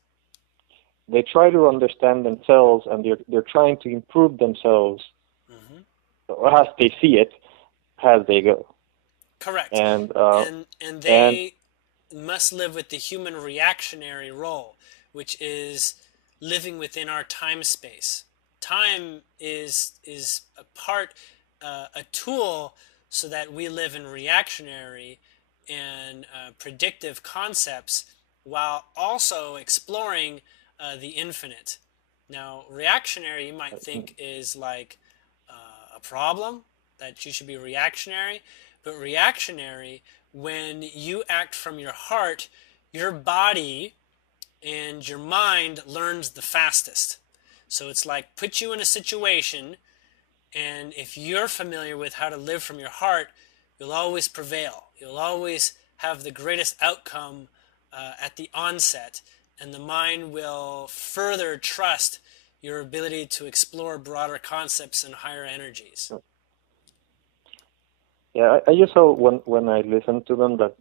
They try to understand themselves, and they're trying to improve themselves as they see it, as they go. Correct. And they must live with the human reactionary role, which is living within our time space. Time is a part, a tool, so that we live in reactionary and predictive concepts while also exploring the infinite. Now, reactionary, you might think, is like a problem, that you should be reactionary. But reactionary, when you act from your heart, your body and your mind learns the fastest. So it's like put you in a situation, and if you're familiar with how to live from your heart, you'll always prevail. You'll always have the greatest outcome at the onset, and the mind will further trust your ability to explore broader concepts and higher energies. Yeah, I just saw when I listened to them that,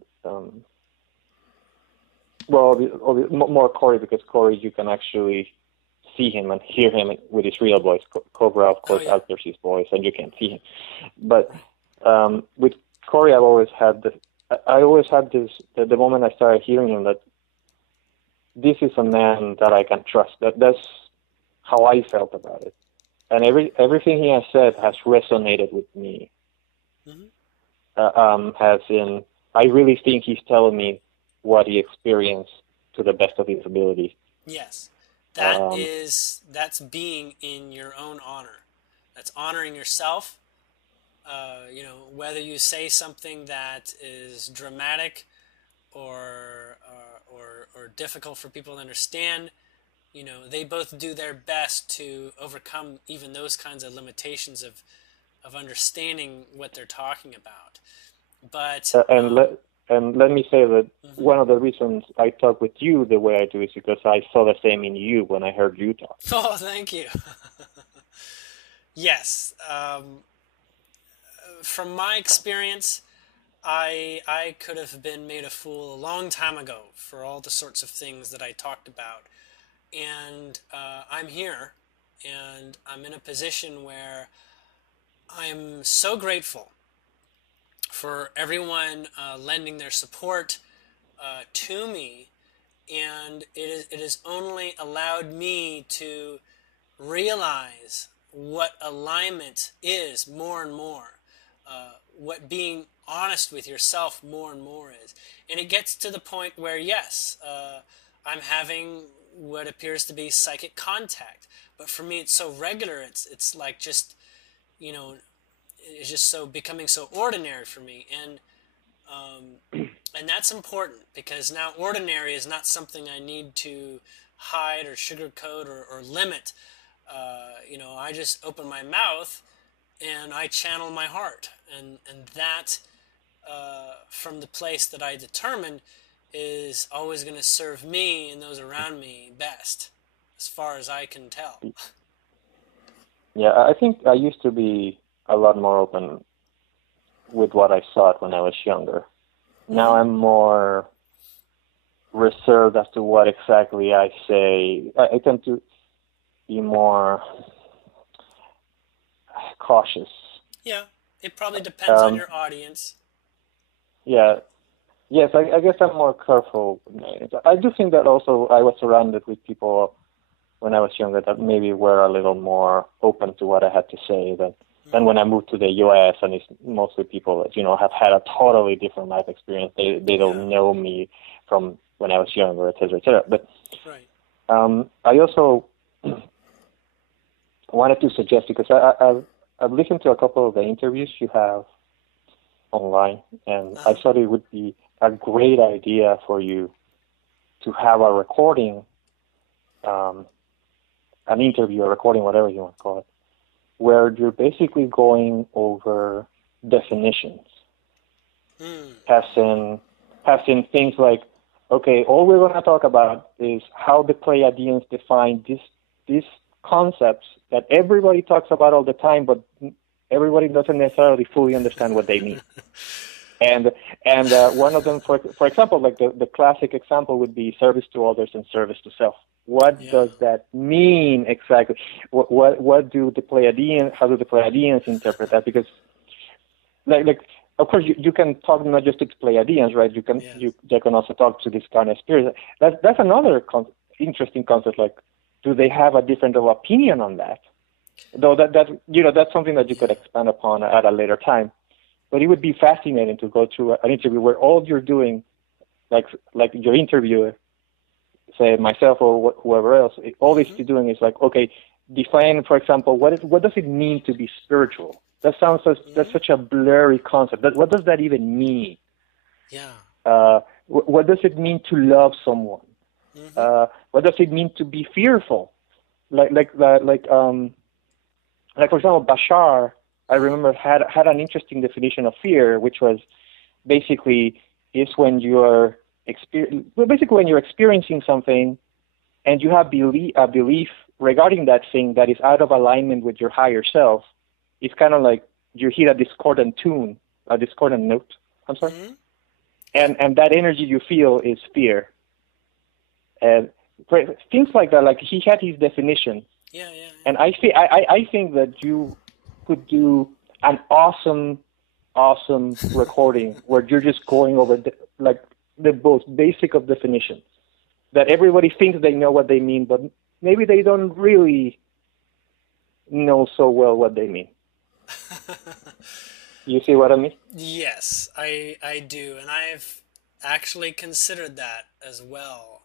more Corey, because Corey, you can actually see him and hear him with his real voice. Cobra, of course, alters his voice, and you can't see him. But with Corey, I always had this, the moment I started hearing him, that this is a man that I can trust. That's how I felt about it. And everything he has said has resonated with me. Mm-hmm. As in, I really think he's telling me what he experienced to the best of his ability. Yes, that's being in your own honor. That's honoring yourself. Whether you say something that is dramatic or difficult for people to understand, they both do their best to overcome even those kinds of limitations of understanding what they're talking about. But let me say that one of the reasons I talk with you the way I do is because I saw the same in you when I heard you talk. Oh, thank you. Yes. From my experience, I could have been made a fool a long time ago for all the sorts of things that I talked about. And I'm here, and I'm in a position where I'm so grateful for everyone lending their support to me, and it has only allowed me to realize what alignment is more and more, what being honest with yourself more and more is. And it gets to the point where, yes, I'm having what appears to be psychic contact, but for me it's so regular, it's like just, you know, it's just so becoming so ordinary for me. And that's important, because now ordinary is not something I need to hide or sugarcoat or limit. I just open my mouth and I channel my heart, and that from the place that I determined is always going to serve me and those around me best, as far as I can tell. Yeah, I think I used to be a lot more open with what I thought when I was younger. Now I'm more reserved as to what exactly I say. I tend to be more cautious. Yeah, it probably depends on your audience. Yeah. Yes, I guess I'm more careful. I do think that also I was surrounded with people when I was younger that maybe were a little more open to what I had to say than when I moved to the U.S. and it's mostly people that, have had a totally different life experience. They don't know me from when I was younger, et cetera, et cetera. But right. I also wanted to suggest, because I've listened to a couple of the interviews you have online, and I thought it would be a great idea for you to have a recording, an interview, a recording, whatever you want to call it, where you're basically going over definitions, as in things like, okay, all we're going to talk about is how the Pleiadians define these concepts that everybody talks about all the time, but everybody doesn't necessarily fully understand what they mean. And one of them, for example, like the classic example would be service to others and service to self. What does that mean exactly? What do the Pleiadians? How do the Pleiadians interpret that? Because, like of course, you can talk not just to the Pleiadians, right? You can also talk to this kind of spirit. That's another interesting concept. Like, do they have a different opinion on that? Though that's something that you could expand upon at a later time. But it would be fascinating to go through an interview where all you're doing, like your interviewer, say myself or whoever else, all they're doing is like, okay, define, for example, what does it mean to be spiritual? That sounds that's such a blurry concept. What does that even mean? Yeah. What does it mean to love someone? What does it mean to be fearful? Like for example, Bashar, I remember had an interesting definition of fear, which was basically is when you're experiencing something and you have a belief regarding that thing that is out of alignment with your higher self. It's kind of like you hit a discordant note. I'm sorry. And that energy you feel is fear. And things like that, like he had his definition. Yeah. And I think that you could do an awesome recording where you're just going over the most basic of definitions that everybody thinks they know what they mean, but maybe they don't really know so well what they mean. You see what I mean? Yes, I do, and I've actually considered that as well.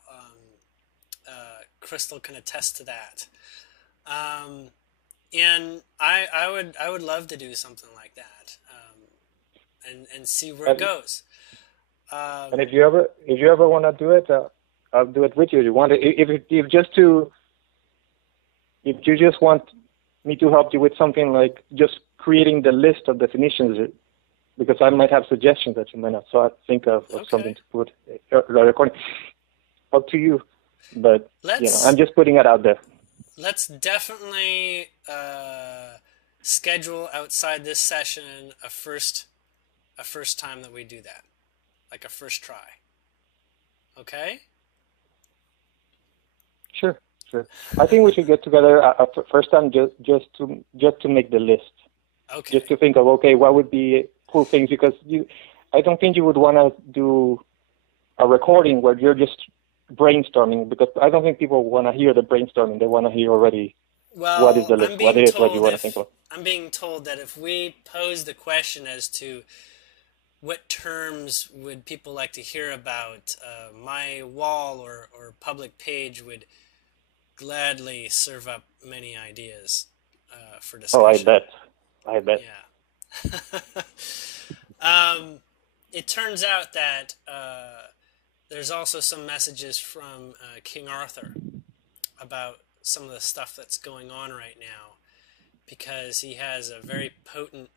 Crystal can attest to that. And I would love to do something like that, and see where it goes. And if you ever want to do it, I'll do it with you. If you just want me to help you with something like just creating the list of definitions, because I might have suggestions that you might not think of something to put the recording. Up to you, but I'm just putting it out there. Let's definitely schedule outside this session a first a first time that we do that, like a first try. Okay? Sure, sure. I think we should get together first time just to make the list. Okay. Just to think of, okay, what would be cool things, because I don't think you would want to do a recording where you're just brainstorming, because I don't think people want to hear the brainstorming. They want to hear already what is the list, what you want to think of. I'm being told that if we pose the question as to what terms would people like to hear about, my wall or public page would gladly serve up many ideas for discussion. Oh, I bet. Yeah. It turns out that there's also some messages from King Arthur about some of the stuff that's going on right now, because he has a very potent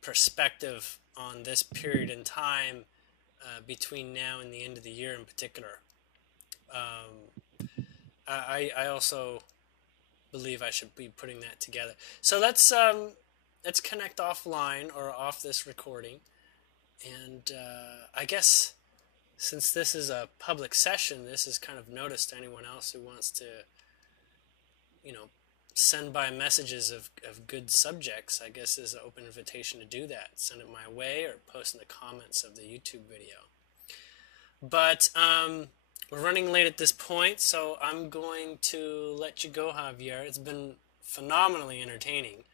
perspective on this period in time between now and the end of the year in particular. I also believe I should be putting that together. So let's connect offline or off this recording, and I guess since this is a public session, this is kind of notice to anyone else who wants to, send by messages of good subjects. I guess is an open invitation to do that. Send it my way or post in the comments of the YouTube video. But we're running late at this point, so I'm going to let you go, Javier. It's been phenomenally entertaining,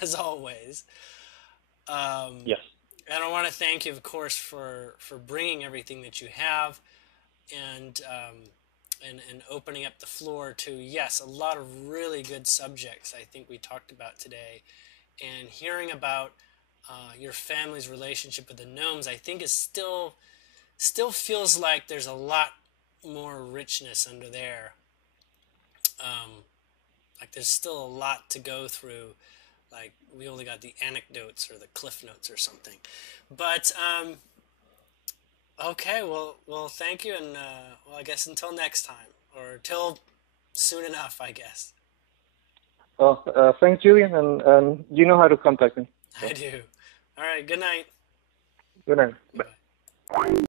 as always. Yes. And I want to thank you, of course, for bringing everything that you have and opening up the floor to, yes, a lot of really good subjects I think we talked about today. And hearing about your family's relationship with the gnomes, I think is still feels like there's a lot more richness under there. Like there's still a lot to go through. Like we only got the anecdotes or the cliff notes or something. But okay, well, thank you, and I guess until next time, or till soon enough, I guess. Well, thanks, Julien, and you know how to contact me. I do. All right. Good night. Good night. Bye. Bye.